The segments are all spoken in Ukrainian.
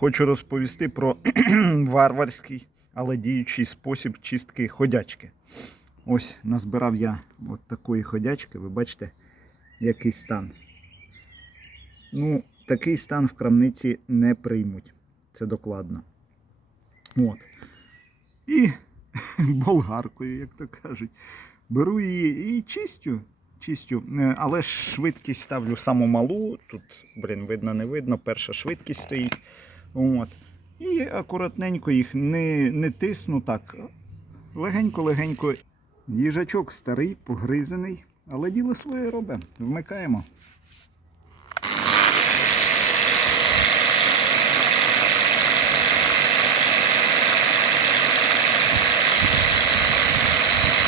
Хочу розповісти про варварський, але діючий спосіб чистки ходячки. Ось назбирав я от такої ходячки, ви бачите, який стан. Ну, такий стан в крамниці не приймуть. Це докладно. От. І болгаркою, як то кажуть. Беру її і чистю. чистю. Е, Але ж швидкість ставлю саму малу. Тут, блін, видно, не видно. Перша швидкість стоїть. От. І акуратненько їх не, не тисну так. Легенько-легенько. Їжачок старий, погризений, але діло своє робе. Вмикаємо.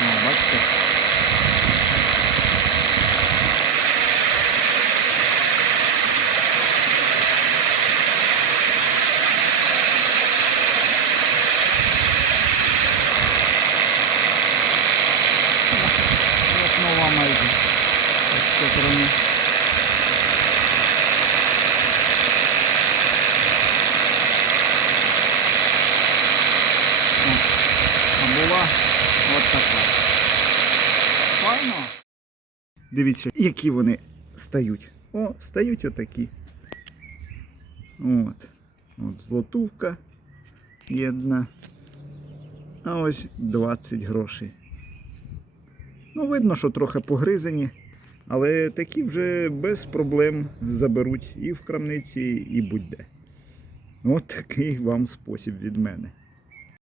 О, бачите? Майже. Ось з сторони. А була от. Файно. Дивіться, які вони стають. О, стають отакі. От. От злотувка єдна. А ось 20 грошей. Ну, видно, що трохи погризані, але такі вже без проблем заберуть і в крамниці, і будь-де. От такий вам спосіб від мене.